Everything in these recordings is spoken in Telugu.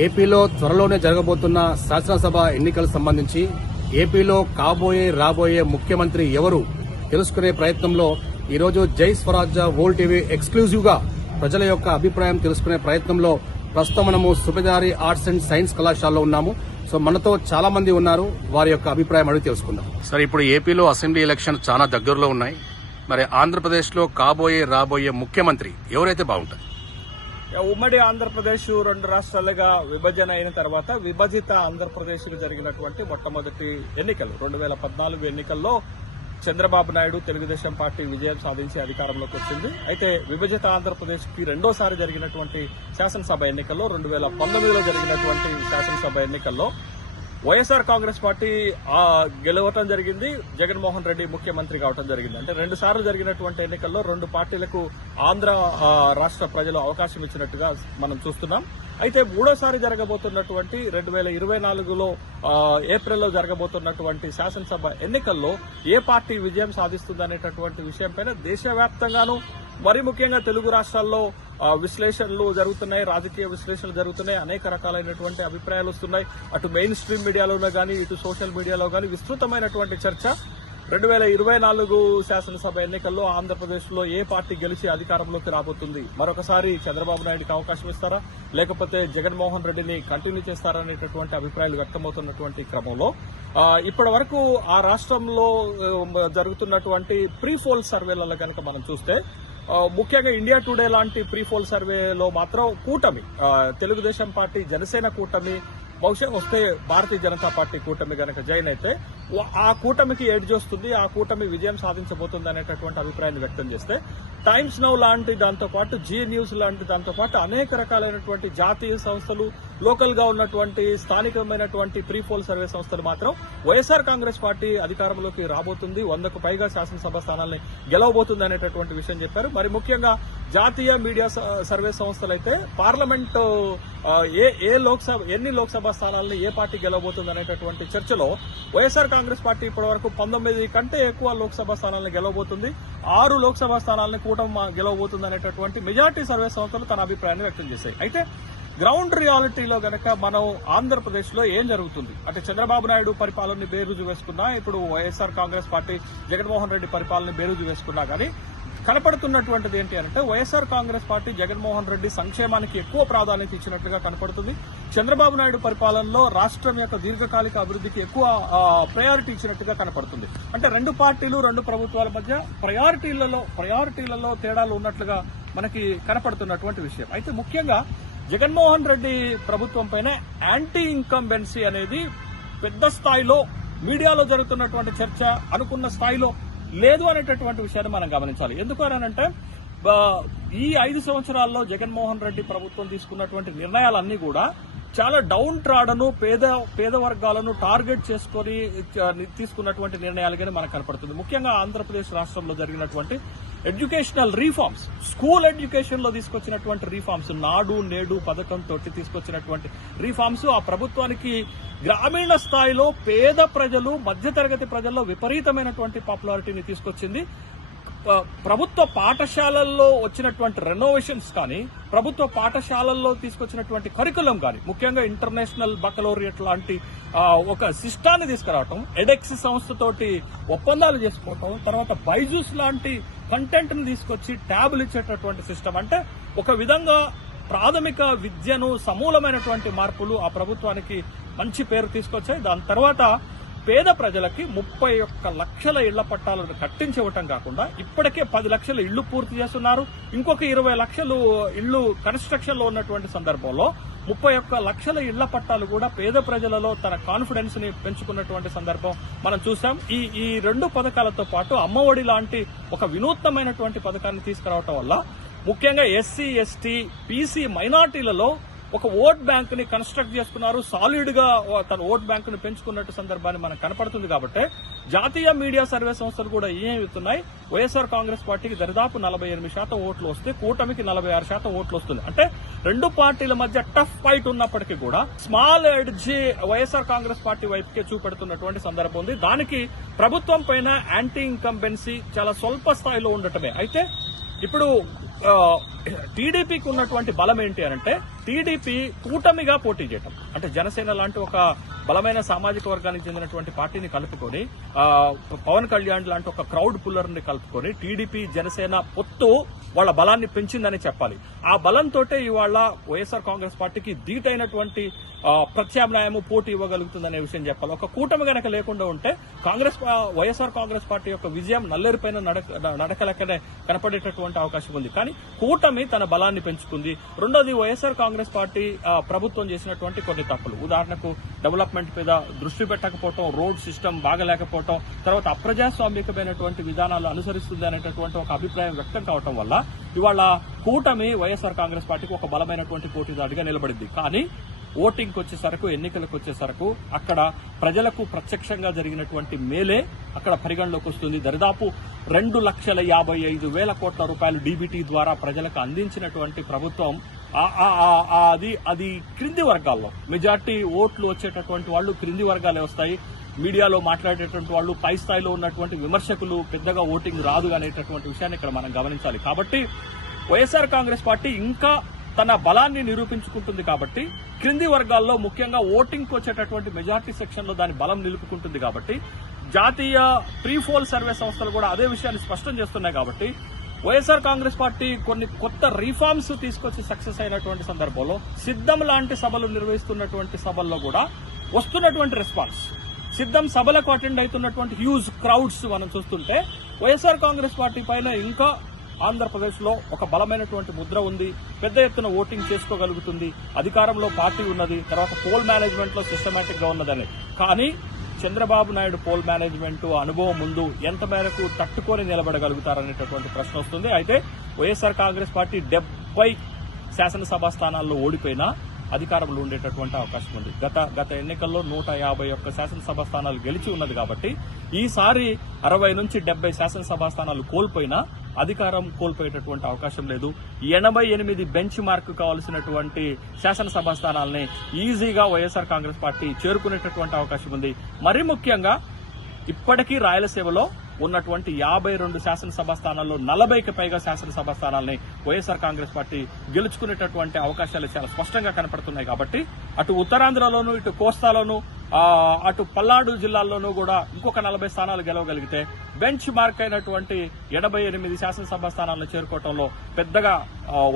ఏపీలో త్వరలోనే జరగబోతున్న శాసనసభ ఎన్నికలకు సంబంధించి ఏపీలో రాబోయే ముఖ్యమంత్రి ఎవరు తెలుసుకునే ప్రయత్నంలో ఈరోజు జై స్వరాజ్య వోల్ టీవీ ఎక్స్క్లూజివ్ గా ప్రజల యొక్క అభిప్రాయం తెలుసుకునే ప్రయత్నంలో ప్రస్తుతం మనము సుబేదారి ఆర్ట్స్ అండ్ సైన్స్ కళాశాలలో ఉన్నాము. సో మనతో చాలా మంది ఉన్నారు, వారి యొక్క అభిప్రాయం అడిగి తెలుసుకుందాం. సార్, ఇప్పుడు ఏపీలో అసెంబ్లీ ఎలక్షన్ చాలా దగ్గరలో ఉన్నాయి. మరి ఆంధ్రప్రదేశ్ లో రాబోయే ముఖ్యమంత్రి ఎవరైతే బాగుంటారు? ఉమ్మడి ఆంధ్రప్రదేశ్ 2 రాష్ట్రాలుగా విభజన అయిన తర్వాత విభజిత ఆంధ్రప్రదేశ్ కు జరిగినటువంటి మొట్టమొదటి ఎన్నికలు 2014 ఎన్నికల్లో చంద్రబాబు నాయుడు తెలుగుదేశం పార్టీ విజయం సాధించి అధికారంలోకి వచ్చింది. అయితే విభజిత ఆంధ్రప్రదేశ్ కి రెండోసారి జరిగినటువంటి శాసనసభ ఎన్నికల్లో 2019లో జరిగినటువంటి శాసనసభ ఎన్నికల్లో వైఎస్ఆర్ కాంగ్రెస్ పార్టీ గెలవటం జరిగింది, జగన్మోహన్ రెడ్డి ముఖ్యమంత్రి కావటం జరిగింది. అంటే 2 సార్లు జరిగినటువంటి ఎన్నికల్లో 2 పార్టీలకు ఆంధ్ర రాష్ట్ర ప్రజలు అవకాశం ఇచ్చినట్టుగా మనం చూస్తున్నాం. అయితే మూడోసారి జరగబోతున్నటువంటి 2024లో ఏప్రిల్లో జరగబోతున్నటువంటి శాసనసభ ఎన్నికల్లో ఏ పార్టీ విజయం సాధిస్తుందనేటటువంటి విషయంపైన దేశవ్యాప్తంగానూ మరి ముఖ్యంగా తెలుగు రాష్ట్రాల్లో విశ్లేషణలు జరుగుతున్నాయి, రాజకీయ విశ్లేషణలు జరుగుతున్నాయి, అనేక రకాలైనటువంటి అభిప్రాయాలు వస్తున్నాయి. అటు మెయిన్ స్ట్రీమ్ మీడియాలోనే గానీ ఇటు సోషల్ మీడియాలో గానీ విస్తృతమైనటువంటి చర్చ 2024 శాసనసభ ఎన్నికల్లో ఆంధ్రప్రదేశ్ లో ఏ పార్టీ గెలిచి అధికారంలోకి రాబోతుంది, మరొకసారి చంద్రబాబు నాయుడుకి అవకాశం ఇస్తారా లేకపోతే జగన్మోహన్ రెడ్డిని కంటిన్యూ చేస్తారా అనేటటువంటి అభిప్రాయాలు వ్యక్తమవుతున్నటువంటి క్రమంలో ఇప్పటి వరకు ఆ రాష్ట్రంలో జరుగుతున్నటువంటి ప్రీ పోల్ సర్వేలలో కనుక మనం చూస్తే ముఖ్యంగా ఇండియా టుడే లాంటి ప్రీ పోల్ సర్వేలో మాత్రం కూటమి తెలుగుదేశం పార్టీ జనసేన కూటమి బహుశా వస్తే భారతీయ జనతా పార్టీ కూటమి గనక జాయిన్ అయితే ఆ కూటమికి ఎడ్జ్ వస్తుంది, ఆ కూటమి విజయం సాధించబోతుంది అనేటటువంటి అభిప్రాయాన్ని వ్యక్తం చేస్తే టైమ్స్ నౌ లాంటి దాంతోపాటు జీ న్యూస్ లాంటి దాంతోపాటు అనేక రకాలైనటువంటి జాతీయ సంస్థలు లోకల్ గా ఉన్నటువంటి స్థానికమైనటువంటి ప్రీ పోల్ సర్వే సంస్థలు మాత్రం వైఎస్ఆర్ కాంగ్రెస్ పార్టీ అధికారంలోకి రాబోతుంది, 100కు పైగా శాసనసభ స్థానాల్ని గెలవబోతుంది అనేటటువంటి విషయం చెప్పారు. మరి ముఖ్యంగా జాతీయ మీడియా సర్వే సంస్థలు అయితే పార్లమెంట్ ఎన్ని లోక్సభ స్థానాలను ఏ పార్టీ గెలవబోతుంది అనేటటువంటి చర్చలో వైఎస్ఆర్ కాంగ్రెస్ పార్టీ ఇప్పటి వరకు 19 కంటే ఎక్కువ లోక్సభ స్థానాలను గెలవబోతుంది, 6 లోక్సభ స్థానాలను కూటమి గెలవబోతుంది అనేటటువంటి మెజార్టీ సర్వే సంస్థలు తన అభిప్రాయాన్ని వ్యక్తం చేశాయి. అయితే గ్రౌండ్ రియాలిటీలో గనక మనం ఆంధ్రప్రదేశ్ లో ఏం జరుగుతుంది అంటే చంద్రబాబు నాయుడు పరిపాలనని బేరుజు వేసుకున్నా, ఇప్పుడు వైఎస్ఆర్ కాంగ్రెస్ పార్టీ జగన్మోహన్ రెడ్డి పరిపాలనని బేరుజు వేసుకున్నా కానీ కనపడుతున్నటువంటిది ఏంటి అంటే వైఎస్ఆర్ కాంగ్రెస్ పార్టీ జగన్మోహన్ రెడ్డి సంక్షేమానికి ఎక్కువ ప్రాధాన్యత ఇచ్చినట్టుగా కనపడుతుంది. చంద్రబాబు నాయుడు పరిపాలనలో రాష్ట్రం యొక్క దీర్ఘకాలిక అభివృద్ధికి ఎక్కువ ప్రయారిటీ ఇచ్చినట్టుగా కనపడుతుంది. అంటే 2 పార్టీలు 2 ప్రభుత్వాల మధ్య ప్రయారిటీలలో తేడాలు ఉన్నట్లుగా మనకి కనపడుతున్నటువంటి విషయం. అయితే ముఖ్యంగా జగన్మోహన్ రెడ్డి ప్రభుత్వం పైన యాంటీ ఇన్కంబెన్సీ అనేది పెద్ద స్థాయిలో మీడియాలో జరుగుతున్నటువంటి చర్చ అనుకున్న స్థాయిలో లేదు అనేటటువంటి విషయాన్ని మనం గమనించాలి. ఎందుకు అనంటే ఈ 5 సంవత్సరాల్లో జగన్మోహన్ రెడ్డి ప్రభుత్వం తీసుకున్నటువంటి నిర్ణయాలన్నీ కూడా చాలా డౌన్ ట్రాడను పేద వర్గాలను టార్గెట్ చేసుకుని తీసుకున్నటువంటి నిర్ణయాలుగానే మనకు కనపడుతుంది. ముఖ్యంగా ఆంధ్రప్రదేశ్ రాష్ట్రంలో జరిగినటువంటి ఎడ్యుకేషనల్ రీఫార్మ్స్, స్కూల్ ఎడ్యుకేషన్ లో తీసుకొచ్చినటువంటి రీఫార్మ్స్, నాడు నేడు పథకంతో తీసుకొచ్చినటువంటి రీఫార్మ్స్ ఆ ప్రభుత్వానికి గ్రామీణ స్థాయిలో పేద ప్రజలు మధ్యతరగతి ప్రజల్లో విపరీతమైనటువంటి పాపులారిటీని తీసుకొచ్చింది. ప్రభుత్వ పాఠశాలల్లో వచ్చినటువంటి రెనోవేషన్స్ కానీ, ప్రభుత్వ పాఠశాలల్లో తీసుకొచ్చినటువంటి కరికులం కానీ, ముఖ్యంగా ఇంటర్నేషనల్ బకలోరియట్ లాంటి ఒక సిస్టాన్ని తీసుకురావటం, ఎడెక్స్ సంస్థతోటి ఒప్పందాలు చేసుకోవటం, తర్వాత బైజూస్ లాంటి కంటెంట్ ని తీసుకొచ్చి ట్యాబులు ఇచ్చేటటువంటి సిస్టమ్, అంటే ఒక విధంగా ప్రాథమిక విద్యను సమూలమైనటువంటి మార్పులు ఆ ప్రభుత్వానికి మంచి పేరు తీసుకొచ్చాయి. దాని తర్వాత పేద ప్రజలకి 31 లక్షల ఇళ్ల పట్టాలను కట్టించివ్వటం కాకుండా ఇప్పటికే 10 లక్షల ఇళ్లు పూర్తి చేస్తున్నారు. ఇంకొక 20 లక్షలు ఇళ్లు కన్స్ట్రక్షన్ లో ఉన్నటువంటి సందర్భంలో 31 లక్షల ఇళ్ల పట్టాలు కూడా పేద ప్రజలలో తన కాన్ఫిడెన్స్ ని పెంచుకున్నటువంటి సందర్భం మనం చూసాం. ఈ 2 పథకాలతో పాటు అమ్మఒడి లాంటి ఒక వినూత్నమైనటువంటి పథకాన్ని తీసుకురావటం వల్ల ముఖ్యంగా ఎస్సీ, ఎస్టీ, బీసీ మైనార్టీలలో ఒక ఓట్ బ్యాంక్ ని కన్స్ట్రక్ట్ చేసుకున్నారు, సాలిడ్ గా తన ఓట్ బ్యాంక్ ని పెంచుకున్నట్టు సందర్భాన్ని మనకు కనపడుతుంది. కాబట్టి జాతీయ మీడియా సర్వే సంస్థలు కూడా ఏం చెబుతున్నాయి, వైఎస్ఆర్ కాంగ్రెస్ పార్టీకి దరిదాపు 48% ఓట్లు వస్తే కూటమికి 46% ఓట్లు వస్తుంది. అంటే 2 పార్టీల మధ్య టఫ్ ఫైట్ ఉన్నప్పటికీ కూడా స్మాల్ ఎడ్జి వైఎస్ఆర్ కాంగ్రెస్ పార్టీ వైపుకే చూపెడుతున్నటువంటి సందర్భం ఉంది. దానికి ప్రభుత్వం పైన యాంటీ ఇన్కంబెన్సీ చాలా స్వల్ప స్థాయిలో ఉండటమే. అయితే ఇప్పుడు టీడీపీకి ఉన్నటువంటి బలం ఏంటి అంటే టీడీపీ కూటమిగా పోటీ చేయటం, అంటే జనసేన లాంటి ఒక బలమైన సామాజిక వర్గానికి చెందినటువంటి పార్టీని కలుపుకొని పవన్ కళ్యాణ్ లాంటి ఒక క్రౌడ్ పుల్లర్ ని కలుపుకొని టీడీపీ జనసేన పొత్తు వాళ్ళ బలాన్ని పెంచిందని చెప్పాలి. ఆ బలంతో ఇవాళ వైఎస్ఆర్ కాంగ్రెస్ పార్టీకి ధీటైనటువంటి ప్రత్యామ్నాయము పోటీ ఇవ్వగలుగుతుందనే విషయం చెప్పాలి. ఒక కూటమి గనక లేకుండా ఉంటే వైఎస్ఆర్ కాంగ్రెస్ పార్టీ యొక్క విజయం నల్లేరుపైన నడకలెక్కనే కనపడేటటువంటి అవకాశం ఉంది. కానీ కూటమి తన బలాన్ని పెంచుకుంది. రెండోది, వైఎస్ఆర్ కాంగ్రెస్ పార్టీ ప్రభుత్వం చేసినటువంటి కొన్ని తప్పులు, ఉదాహరణకు డెవలప్మెంట్ మీద దృష్టి పెట్టకపోవటం, రోడ్ సిస్టమ్ బాగలేకపోవటం, తర్వాత అప్రజాస్వామికమైనటువంటి విధానాలు అనుసరిస్తుంది అనేటటువంటి ఒక అభిప్రాయం వ్యక్తం కావటం వల్ల ఇవాళ కూటమి వైఎస్ఆర్ కాంగ్రెస్ పార్టీకి ఒక బలమైనటువంటి పోటీదారుడిగా నిలబడింది. కానీ ఓటింగ్కి వచ్చేసరకు, ఎన్నికలకు వచ్చేసరకు అక్కడ ప్రజలకు ప్రత్యక్షంగా జరిగినటువంటి మేలే అక్కడ పరిగణలోకి వస్తుంది. దరిదాపు 2,55,000 కోట్ల రూపాయలు డీబీటీ ద్వారా ప్రజలకు అందించినటువంటి ప్రభుత్వం అది క్రింది వర్గాల్లో మెజార్టీ ఓట్లు వచ్చేటటువంటి వాళ్ళు క్రింది వర్గాలే వస్తాయి. మీడియాలో మాట్లాడేటువంటి వాళ్ళు, పై స్థాయిలో ఉన్నటువంటి విమర్శకులు పెద్దగా ఓటింగ్ రాదు అనేటటువంటి విషయాన్ని ఇక్కడ మనం గమనించాలి. కాబట్టి వైఎస్ఆర్ కాంగ్రెస్ పార్టీ ఇంకా తన బలాన్ని నిరూపించుకుంటుంది. కాబట్టి క్రింది వర్గాల్లో ముఖ్యంగా ఓటింగ్కి వచ్చేటటువంటి మెజార్టీ సెక్షన్ లో దాని బలం నిలుపుకుంటుంది. కాబట్టి జాతీయ ప్రీపోల్ సర్వే సంస్థలు కూడా అదే విషయాన్ని స్పష్టం చేస్తున్నాయి. కాబట్టి వైఎస్ఆర్ కాంగ్రెస్ పార్టీ కొన్ని కొత్త రిఫార్మ్స్ తీసుకొచ్చి సక్సెస్ అయినటువంటి సందర్భంలో సిద్ధం లాంటి సభలు నిర్వహిస్తున్నటువంటి సభల్లో కూడా వస్తున్నటువంటి రెస్పాన్స్, సిద్ధం సభలకు అటెండ్ అవుతున్నటువంటి హ్యూజ్ క్రౌడ్స్ మనం చూస్తుంటే వైఎస్ఆర్ కాంగ్రెస్ పార్టీ పైన ఇంకా ఆంధ్రప్రదేశ్ లో ఒక బలమైనటువంటి ముద్ర ఉంది. పెద్ద ఎత్తున ఓటింగ్ చేసుకోగలుగుతుంది. అధికారంలో పార్టీ ఉన్నది. తర్వాత పోల్ మేనేజ్మెంట్ లో సిస్టమేటిక్ గా ఉన్నదని. కానీ చంద్రబాబు నాయుడు పోల్ మేనేజ్మెంట్ అనుభవం ముందు ఎంత మేరకు తట్టుకొని నిలబడగలుగుతారనేటటువంటి ప్రశ్న వస్తుంది. అయితే వైఎస్ఆర్ కాంగ్రెస్ పార్టీ 70 శాసనసభ స్థానాల్లో ఓడిపోయినా అధికారంలో ఉండేటటువంటి అవకాశం ఉంది. గత ఎన్నికల్లో 151 శాసనసభ స్థానాలు గెలిచి ఉన్నది. కాబట్టి ఈసారి 60 నుంచి 70 శాసనసభ స్థానాలు కోల్పోయినా అధికారం కోల్పోయేటటువంటి అవకాశం లేదు. 88 బెంచ్ మార్క్ కావాల్సినటువంటి శాసనసభ స్థానాలని ఈజీగా వైఎస్ఆర్ కాంగ్రెస్ పార్టీ చేరుకునేటటువంటి అవకాశం ఉంది. మరీ ముఖ్యంగా ఇప్పటికీ రాయలసీమలో ఉన్నటువంటి 52 శాసనసభ స్థానాల్లో 40కి పైగా శాసనసభ స్థానాలని వైఎస్ఆర్ కాంగ్రెస్ పార్టీ గెలుచుకునేటటువంటి అవకాశాలు చాలా స్పష్టంగా కనపడుతున్నాయి. కాబట్టి అటు ఉత్తరాంధ్రలోనూ, ఇటు కోస్తాలోనూ, అటు పల్నాడు జిల్లాల్లోనూ కూడా ఇంకొక 40 స్థానాలు గెలవగలిగితే బెంచ్ మార్క్ అయినటువంటి 88 శాసనసభ స్థానాలను చేరుకోవడంలో పెద్దగా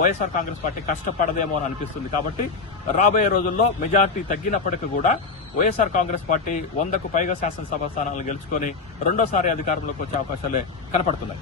వైఎస్ఆర్ కాంగ్రెస్ పార్టీ కష్టపడదేమో అని అనిపిస్తుంది. కాబట్టి రాబోయే రోజుల్లో మెజార్టీ తగ్గినప్పటికీ కూడా వైఎస్ఆర్ కాంగ్రెస్ పార్టీ 100కు పైగా శాసనసభ స్థానాలను గెలుచుకొని రెండోసారి అధికారంలోకి వచ్చే అవకాశాలే కనపడుతున్నాయి.